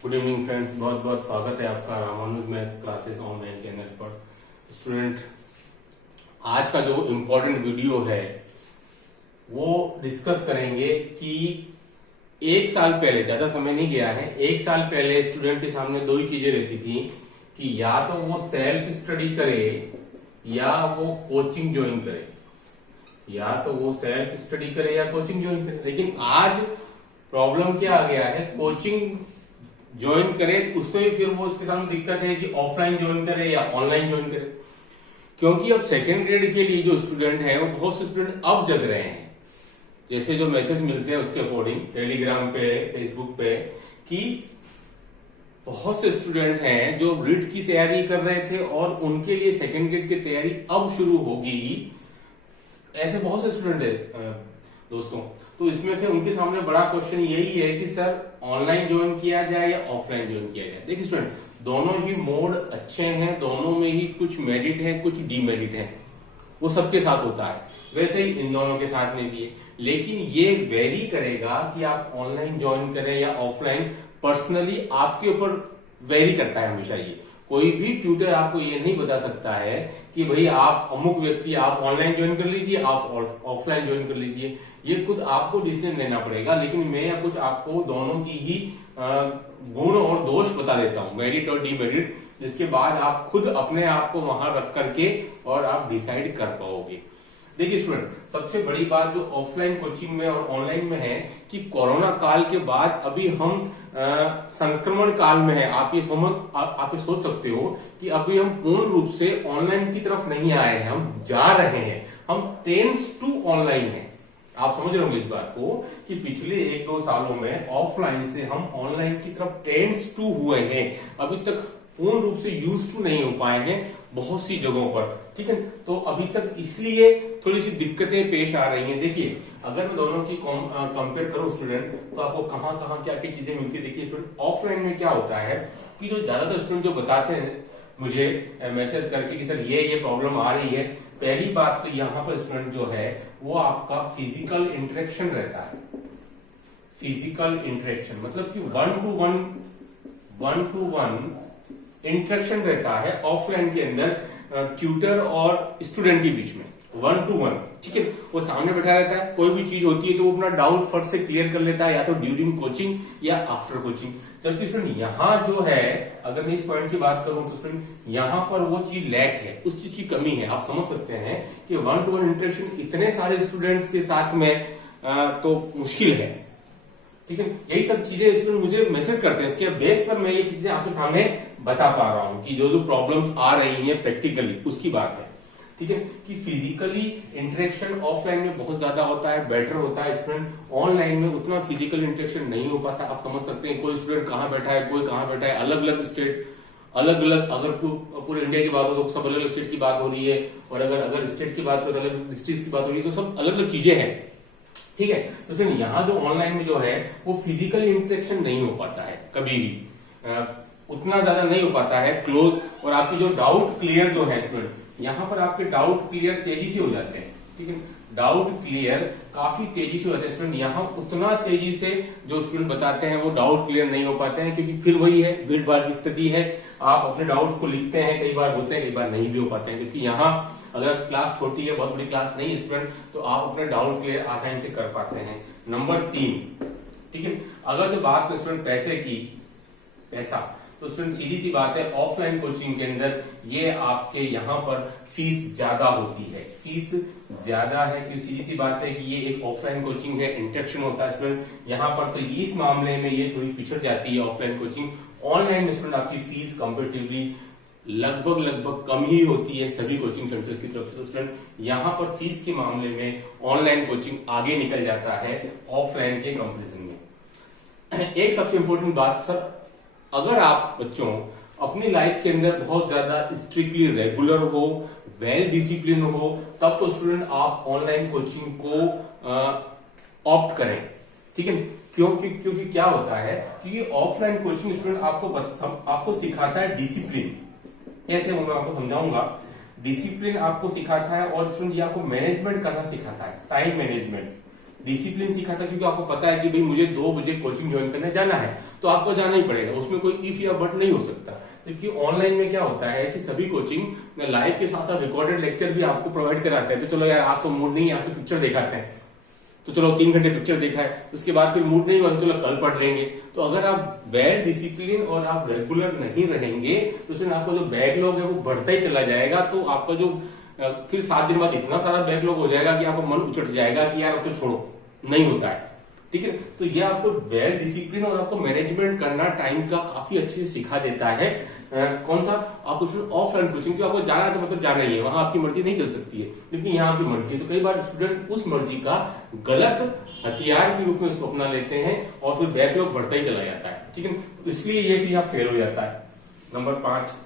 Good evening friends, बहुत बहुत स्वागत है आपका Ramanuj maths classes online channel पर। स्टूडेंट, आज का जो इम्पोर्टेंट वीडियो है वो डिस्कस करेंगे कि एक साल पहले, ज्यादा समय नहीं गया है, एक साल पहले स्टूडेंट के सामने दो ही चीजें रहती थी कि या तो वो सेल्फ स्टडी करे या वो कोचिंग ज्वाइन करे, या तो वो सेल्फ स्टडी करे या कोचिंग ज्वाइन करे। लेकिन आज प्रॉब्लम क्या आ गया है, कोचिंग ज्वाइन करे उसमें फिर वो उसके सामने दिक्कत है कि ऑफलाइन ज्वाइन करे या ऑनलाइन ज्वाइन करे। क्योंकि अब सेकेंड ग्रेड के लिए जो स्टूडेंट है वो बहुत से स्टूडेंट अब जग रहे हैं, जैसे जो मैसेज मिलते हैं उसके अकॉर्डिंग टेलीग्राम पे, फेसबुक पे, कि बहुत से स्टूडेंट हैं जो रीट की तैयारी कर रहे थे और उनके लिए सेकेंड ग्रेड की तैयारी अब शुरू होगी। ऐसे बहुत से स्टूडेंट है दोस्तों। तो इसमें से उनके सामने बड़ा क्वेश्चन यही है कि सर ऑनलाइन ज्वाइन किया जाए या ऑफलाइन ज्वाइन किया जाए। देखिए स्टूडेंट, दोनों ही मोड अच्छे हैं, दोनों में ही कुछ मेरिट है कुछ डीमेरिट है, वो सबके साथ होता है, वैसे ही इन दोनों के साथ में भी है। लेकिन ये वेरी करेगा कि आप ऑनलाइन ज्वाइन करें या ऑफलाइन, पर्सनली आपके ऊपर वेरी करता है हमेशा। ये कोई भी ट्यूटर आपको ये नहीं बता सकता है कि भाई आप अमुक व्यक्ति आप ऑनलाइन ज्वाइन कर लीजिए, आप ऑफलाइन ज्वाइन कर लीजिए। ये खुद आपको डिसीजन लेना पड़ेगा। लेकिन मैं कुछ आपको दोनों की ही गुण और दोष बता देता हूं, मेरिट और डीमेरिट, जिसके बाद आप खुद अपने आप को वहां रख करके और आप डिसाइड कर पाओगे। देखिए स्टूडेंट, सबसे बड़ी बात जो ऑफलाइन कोचिंग में और ऑनलाइन में है कि कोरोना काल के बाद अभी हम संक्रमण काल में है। आप ये सोच सकते हो कि अभी हम पूर्ण रूप से ऑनलाइन की तरफ नहीं आए हैं, हम जा रहे हैं, हम टेंस टू ऑनलाइन है। आप समझ रहे होंगे इस बात को कि पिछले 1-2 सालों में ऑफलाइन से हम ऑनलाइन की तरफ टेंस टू हुए हैं, अभी तक पूर्ण रूप से यूज टू नहीं हो पाए हैं बहुत सी जगहों पर, ठीक है। तो अभी तक इसलिए थोड़ी सी दिक्कतें पेश आ रही हैं। देखिए, अगर मैं दोनों की कंपेयर करूं स्टूडेंट, तो आपको कहां कहां क्या क्या चीजें मिलती है। देखिए स्टूडेंट, ऑफलाइन में क्या होता है कि जो ज्यादातर स्टूडेंट जो बताते हैं मुझे मैसेज करके कि सर ये प्रॉब्लम आ रही है, पहली बात तो यहाँ पर स्टूडेंट जो है वो आपका फिजिकल इंटरेक्शन रहता है। फिजिकल इंटरेक्शन मतलब कि वन टू वन इंटरेक्शन रहता है ऑफलाइन के अंदर ट्यूटर और स्टूडेंट के बीच में, 1 to 1, ठीक है। वो सामने बैठा रहता है, कोई भी चीज होती है तो वो अपना डाउट फट से क्लियर कर लेता है, या तो ड्यूरिंग कोचिंग या आफ्टर कोचिंग। जबकि स्टूडेंट यहाँ जो है, अगर मैं इस पॉइंट की बात करूं तो स्टूडेंट यहाँ पर वो चीज लैक है, उस चीज की कमी है। आप समझ सकते हैं कि 1 to 1 इंटरेक्शन इतने सारे स्टूडेंट्स के साथ में तो मुश्किल है, ठीक है। यही सब चीजें स्टूडेंट मुझे मैसेज करते हैं, इसके बेस पर मैं ये चीजें आपके सामने बता पा रहा हूं कि जो जो प्रॉब्लम्स आ रही हैं प्रैक्टिकली उसकी बात है, ठीक है। कि फिजिकली इंटरेक्शन ऑफलाइन में बहुत ज्यादा होता है, बेटर होता है स्टूडेंट। ऑनलाइन में उतना फिजिकल इंटरेक्शन नहीं हो पाता। आप समझ सकते हैं कोई स्टूडेंट कहाँ बैठा है, कोई कहाँ बैठा है, अलग अलग स्टेट, अलग अलग, अगर पूरे इंडिया की बात हो तो सब अलग अलग स्टेट की बात हो रही है, और अगर स्टेट की बात हो तो अलग डिस्ट्रिक्ट की बात हो रही है, तो सब अलग अलग चीजें हैं, ठीक है। तो सर यहाँ जो ऑनलाइन में जो है वो फिजिकल इंटरेक्शन नहीं हो पाता है, कभी भी उतना ज्यादा नहीं हो पाता है क्लोज, और आपकी जो डाउट क्लियर जो है स्टूडेंट, यहाँ पर आपके डाउट क्लियर तेजी से हो जाते हैं, ठीक है। डाउट क्लियर काफी तेजी से हो जाते हैं स्टूडेंट। यहाँ उतना तेजी से जो स्टूडेंट बताते हैं वो डाउट क्लियर नहीं हो पाते हैं, क्योंकि फिर वही है, भीड़ भाड़ की स्थिति है। आप अपने डाउट्स को लिखते हैं, कई बार होते हैं, कई बार नहीं भी हो पाते हैं, क्योंकि यहाँ अगर क्लास छोटी है, बहुत बड़ी क्लास नहीं है स्टूडेंट, तो आप अपने डाउट क्लियर आसानी से कर पाते हैं। नंबर 3, ठीक है। अगर जो बात करें स्टूडेंट पैसे की, पैसा, तो स्टूडेंट सीधी सी बात है, ऑफलाइन कोचिंग के अंदर ये आपके यहाँ पर फीस ज्यादा होती है, फीस ज्यादा है कि सीधी सी बात है कि ये एक ऑफलाइन कोचिंग है, इंटरेक्शन होता है स्टूडेंट यहाँ पर, तो इस मामले में ये थोड़ी फीचर जाती है ऑफलाइन कोचिंग। ऑनलाइन में स्टूडेंट आपकी फीस कंपेरेटिवली लगभग कम ही होती है सभी कोचिंग सेंटर्स की तरफ से। स्टूडेंट यहाँ पर फीस के मामले में ऑनलाइन कोचिंग आगे निकल जाता है ऑफलाइन के कंपेरिजन में। एक सबसे इंपॉर्टेंट बात सर, अगर आप बच्चों अपनी लाइफ के अंदर बहुत ज्यादा स्ट्रिक्टली रेगुलर हो, वेल डिसिप्लिन हो, तब तो स्टूडेंट आप ऑनलाइन कोचिंग को ऑप्ट करें, ठीक है। क्योंकि क्या होता है कि ऑफलाइन कोचिंग स्टूडेंट आपको सिखाता है डिसिप्लिन। कैसे मैं आपको समझाऊंगा। डिसिप्लिन आपको सिखाता है और स्टूडेंट ये आपको मैनेजमेंट करना सिखाता है, टाइम मैनेजमेंट, डिसिप्लिन सीखा था, क्योंकि आपको पता है कि भाई मुझे 2 बजे कोचिंग ज्वाइन करने जाना है, तो आपको जाना ही पड़ेगा, उसमें कोई इफ या बट नहीं हो सकता। क्योंकि ऑनलाइन में क्या होता है कि सभी कोचिंग लाइव के साथ साथ रिकॉर्डेड लेक्चर भी आपको प्रोवाइड कराते हैं। तो चलो यार आज तो मूड नहीं है, आज तो पिक्चर दिखाते हैं, तो चलो 3 घंटे पिक्चर देखा है, उसके बाद फिर मूड नहीं हुआ तो चलो कल पढ़ लेंगे। तो अगर आप वेल डिसिप्लिन और आप रेगुलर नहीं रहेंगे तो उसमें आपका जो बैकलॉग है वो बढ़ता ही चला जाएगा। तो आपका जो फिर 7 दिन बाद इतना सारा बैकलॉग हो जाएगा कि आपका मन उचट जाएगा कि यार अब तो छोड़ो, नहीं होता है। ठीक है, तो ये आपको वेल डिसिप्लिन और आपको मैनेजमेंट करना टाइम का काफी अच्छे से सिखा देता है। कौन सा? आपको ऑफलाइन कोचिंग, क्योंकि आपको जाना है तो मतलब जाना ही है, वहां आपकी मर्जी नहीं चल सकती है, क्योंकि यहाँ आपकी मर्जी है। तो कई बार स्टूडेंट उस मर्जी का गलत हथियार के रूप में उसको अपना लेते हैं और फिर बैकलॉग बढ़ता ही चला जाता है। ठीक है, तो इसलिए ये फिर यहाँ फेल हो जाता है। नंबर 5,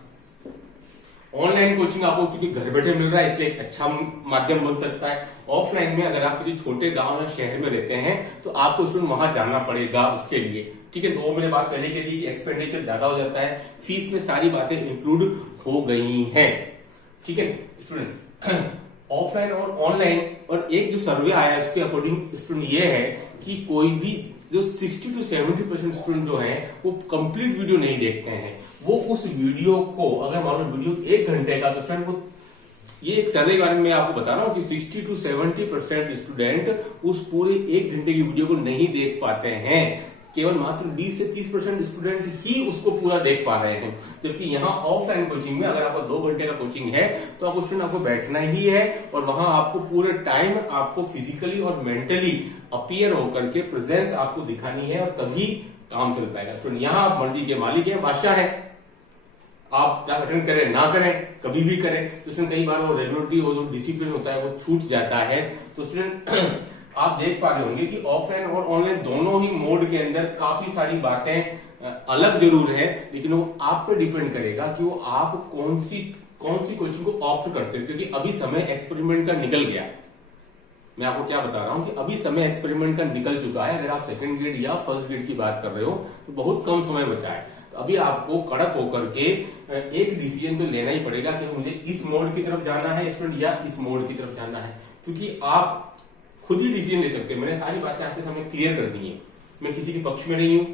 ऑनलाइन कोचिंग आपको क्योंकि घर बैठे मिल रहा है इसलिए एक अच्छा माध्यम बन सकता है। ऑफलाइन में अगर आप किसी छोटे गांव या शहर में रहते हैं तो आपको स्टूडेंट वहां जाना पड़ेगा उसके लिए। ठीक है, तो मैंने बात पहले कह दी कि एक्सपेंडिचर ज्यादा हो जाता है, फीस में सारी बातें इंक्लूड हो गई हैं। ठीक है स्टूडेंट, ऑफलाइन और ऑनलाइन, और एक जो सर्वे आया उसके अकॉर्डिंग स्टूडेंट ये है कि कोई भी जो 60 to 70% स्टूडेंट जो है वो कंप्लीट वीडियो नहीं देखते हैं। वो उस वीडियो को, अगर मान लो वीडियो 1 घंटे का, तो स्टूडेंट को ये एक सर्वे के बारे में आपको बता रहा हूं कि 60 to 70% स्टूडेंट उस पूरे 1 घंटे की वीडियो को नहीं देख पाते हैं। केवल मात्र 20 से 30% स्टूडेंट ही उसको पूरा देख पा रहे हैं। जबकि यहाँ ऑफलाइन कोचिंग में अगर आपका 2 घंटे का कोचिंग है तो आपको स्टूडेंट आपको बैठना ही है और वहां आपको पूरे टाइम आपको फिजिकली और मेंटली अपीयर होकर के प्रेजेंस आपको दिखानी है और तभी काम चल पाएगा। स्टूडेंट यहाँ आप मर्जी के मालिक है, बादशाह है, आप अटेंड करें ना करें, कभी भी करें। तो स्टूडेंट कई बार वो रेगुलरिटी, वो जो डिसिप्लिन होता है वो छूट जाता है। तो स्टूडेंट आप देख पा रहे होंगे कि ऑफलाइन और ऑनलाइन दोनों ही मोड के अंदर काफी सारी बातें अलग जरूर है, लेकिन वो आप पे डिपेंड करेगा कि वो आप कौन सी कोचिंग को ऑप्ट करते हो। क्योंकि अभी समय एक्सपेरिमेंट का निकल गया। मैं आपको क्या बता रहा हूं कि अभी समय एक्सपेरिमेंट का निकल चुका है। अगर आप सेकंड ग्रेड या फर्स्ट ग्रेड की बात कर रहे हो तो बहुत कम समय बचा है। तो अभी आपको कड़क होकर के एक डिसीजन तो लेना ही पड़ेगा कि मुझे इस मोड की तरफ जाना है स्टूडेंट या इस मोड की तरफ जाना है, क्योंकि आप खुद ही डिसीजन ले सकते हैं। मैंने सारी बातें आपके सामने क्लियर कर दी हैं। मैं किसी के पक्ष में नहीं हूं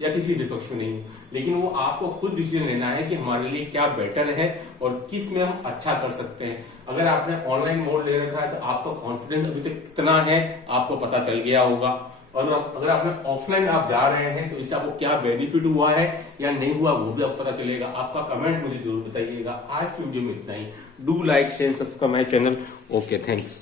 या किसी विपक्ष में नहीं हूं, लेकिन वो आपको खुद डिसीजन लेना है कि हमारे लिए क्या बेटर है और किस में हम अच्छा कर सकते हैं। अगर आपने ऑनलाइन मोड ले रखा है तो आपका कॉन्फिडेंस अभी तक कितना है आपको पता चल गया होगा, और अगर आपने ऑफलाइन आप जा रहे हैं तो इससे आपको क्या बेनिफिट हुआ है या नहीं हुआ वो भी आपको पता चलेगा। आपका कमेंट मुझे जरूर बताइएगा। आज की वीडियो में इतना ही। Do like share subscribe my channel. Okay, thanks.